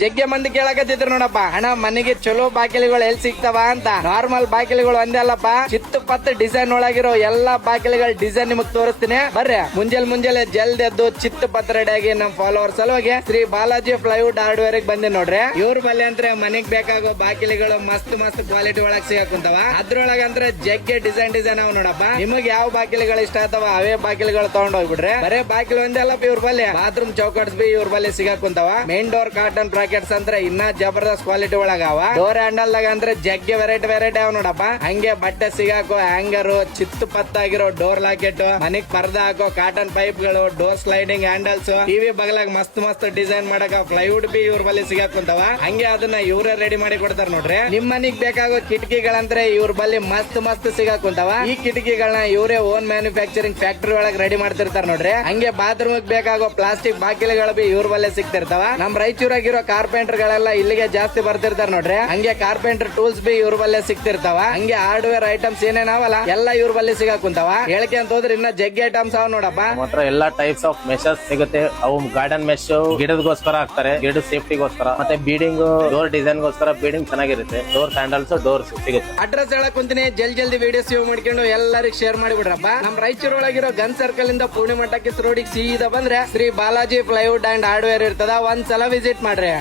ಜಗ್ಗೆ ಮಂದಿ ಕೇಳಕತ್ತಿದ್ರು ನೋಡಪ್ಪ, ಹಣ ಮನೆಗೆ ಚಲೋ ಬಾಗಿಲುಗಳು ಎಲ್ಲಿ ಸಿಗ್ತಾವ ಅಂತ. ನಾರ್ಮಲ್ ಬಾಗಿಲುಗಳು ಒಂದೇ ಅಲ್ಲಪ್ಪ, ಚಿತ್ತು ಪತ್ತು ಡಿಸೈನ್ ಒಳಗಿರೋ ಎಲ್ಲಾ ಬಾಗಿಲುಗಳ ಡಿಸೈನ್ ನಿಮಗ್ ತೋರಿಸ್ತೀನಿ ಬರ್ರಿ. ಮುಂಜಾನೆ ಜಲ್ದಿ ಎದ್ದು ಚಿತ್ತು ಪತ್ತು ರೆಡಿ ಆಗಿ ನಮ್ ಫಾಲೋವರ್ಸ್ ಸಲುವಾಗಿ ಶ್ರೀ ಬಾಲಾಜಿ ಪ್ಲೈವುಡ್ ಹಾರ್ಡ್ವೇರ್ ಬಂದಿ ನೋಡ್ರಿ. ಇವ್ರ ಬಲ್ಲಿ ಅಂದ್ರೆ ಮನೆಗ್ ಬೇಕಾಗೋ ಬಾಗಿಲುಗಳು ಮಸ್ತ್ ಮಸ್ತ್ ಕ್ವಾಲಿಟಿ ಒಳಗ್ ಸಿಗಾಕುಂತಾವ. ಅದ್ರೊಳಗ ಅಂದ್ರೆ ಜಗ್ಗೆ ಡಿಸೈನ್ ಅವ ನೋಡಪ್ಪ. ನಿಮಗ್ ಯಾವ ಬಾಗಿಲುಗಳು ಇಷ್ಟ ಆಗ್ತಾವ ಅವೇ ಬಾಗಿಲುಗಳು ತಗೊಂಡ್ ಹೋಗ್ಬಿಡ್ರಿ. ಬರೇ ಬಾಗಿಲು ಒಂದೇ ಅಲ್ಲಪ್ಪ ಇವ್ರ ಬಲ್ಲಿ, ಬಾತ್ರೂಮ್ ಚೌಕಟ್ಸ್ ಬಿ ಇವ್ರ ಬಲ್ಲಿ ಸಿಗಾಕುಂತಾವ. ಮೇನ್ ಡೋರ್ ಕಾಟನ್ ಬ್ರಾಕೆಟ್ಸ್ ಅಂದ್ರೆ ಇನ್ನ ಜಬರ್ದಸ್ತ್ ಕ್ವಾಲಿಟಿ ಒಳಗ ಅವ. ಡೋರ್ ಹ್ಯಾಂಡಲ್ ದಾಗ ಅಂದ್ರೆ ಜಗ್ಗೆ ವೆರೈಟಿ ಅವ ನೋಡಪ್ಪ. ಹಂಗೆ ಬಟ್ಟೆ ಸಿಗಾಕೋ ಹ್ಯಾಂಗರ್, ಚಿತ್ತು ಪತ್ತಾಗಿರೋ ಡೋರ್ ಲಾಕೆಟ್, ಮನಿಗ್ ಪರ್ದ ಹಾಕೋ ಕಾಟನ್ ಪೈಪ್ ಗಳು, ಡೋರ್ ಸ್ಲೈಡಿಂಗ್ ಹ್ಯಾಂಡಲ್ಸ್, ಟಿವಿ ಬಗಲಾಗ ಮಸ್ತ್ ಡಿಸೈನ್ ಮಾಡಕ ಪ್ಲೈವುಡ್ ಬಿ ಇವ್ರ ಬಲ್ಲಿ ಸಿಗಾಕುಂತಾವ. ಹಂಗೆ ಅದನ್ನ ಇವರೇ ರೆಡಿ ಮಾಡಿ ಕೊಡ್ತಾರ ನೋಡ್ರಿ. ನಿಮ್ ಮನಿಗ್ ಬೇಕಾಗೋ ಕಿಟಕಿಗಳಂದ್ರೆ ಇವ್ರ ಬಲ್ಲಿ ಮಸ್ತ್ ಸಿಗಾಕುಂತಾವ. ಈ ಕಿಟಕಿಗಳನ್ನ ಇವರೇ ಓನ್ ಮ್ಯಾನುಫ್ಯಾಕ್ಚರಿಂಗ್ ಫ್ಯಾಕ್ಟರಿ ಒಳಗ್ ರೆಡಿ ಮಾಡ್ತಿರ್ತಾರ ನೋಡ್ರಿ. ಹಂಗೆ ಬಾತ್ರೂಮ್ ಬೇಕಾಗೋ ಪ್ಲಾಸ್ಟಿಕ್ ಬಾಗಿಲುಗಳು ಬಿ ಇವ್ರ ಬಲ್ಲಿ ಸಿಗ್ತಿರ್ತಾವ. ನಮ್ ರಾಯಚೂರಾಗಿರೋ ಕಾರ್ಪೆಂಟರ್ ಗಳೆಲ್ಲ ಇಲ್ಲಿಗೆ ಜಾಸ್ತಿ ಬರ್ತಿರ್ತಾರ ನೋಡ್ರಿ. ಹಂಗೆ ಕಾರ್ಪೆಂಟರ್ ಟೂಲ್ಸ್ ಬಿ ಇವ್ರ ಬಲ್ಲೇ ಸಿಗ್ತಿರ್ತಾವ. ಹಂಗೆ ಹಾರ್ಡ್ವೇರ್ ಐಟಮ್ಸ್ ಏನೇನಾವಲ್ಲ ಎಲ್ಲ ಇವ್ರ ಬಲ್ಲಿ ಸಿಗಾಕುಂತಾವ. ಹೇಳ್ಕೆ ಅಂತ ಹೋದ್ರೆ ಇನ್ನ ಜಗ್ಗೆ ಐಟಮ್ಸ್ ಅವ ನೋಡಪ್ಪ. ಮಾತ್ರ ಎಲ್ಲಾ ಟೈಪ್ಸ್ ಆಫ್ ಮೆಷಸ್ ಸಿಗುತ್ತೆ. ಅವು ಗಾರ್ಡನ್ ಮೆಶ್ ಗಿಡದಗೋಸ್ಕರ ಹಾಕ್ತಾರೆ, ಗಿಡದ ಸೇಫ್ಟಿಗೋಸ್ಕರ, ಮತ್ತೆ ಬೀಡಿಂಗ್ ಡೋರ್ ಡಿಸೈನ್ ಗೋಸ್ಕರ ಬೀಡಿಂಗ್ ಚೆನ್ನಾಗಿರುತ್ತೆ. ಡೋರ್ ಹ್ಯಾಂಡಲ್ಸ್ ಡೋರ್ಸ್ ಸಿಗುತ್ತೆ. ಅಡ್ರೆಸ್ ಹೇಳಕ್ ಕುಂತೀನಿ, ಜಲ್ದಿ ವಿಡಿಯೋ ಸೇವ್ ಮಾಡ್ಕೊಂಡು ಎಲ್ಲರಿಗೂ ಶೇರ್ ಮಾಡಿಬಿಡ್ರಪ್ಪ. ನಮ್ ರಾಯಚೂರ್ ಒಳಗಿರೋ ಗನ್ ಸರ್ಕಲ್ ಇಂದ ಪೂರ್ಣಿಮಠಕ್ಕೆ ರೋಡಿಗೆ ಸೀದಾ ಬಂದ್ರೆ Shri Balaji plywood and hardware ಇರ್ತದ. ಒಂದ್ಸಲ ವಿಸಿಟ್ ಮಾಡ್ರಿ.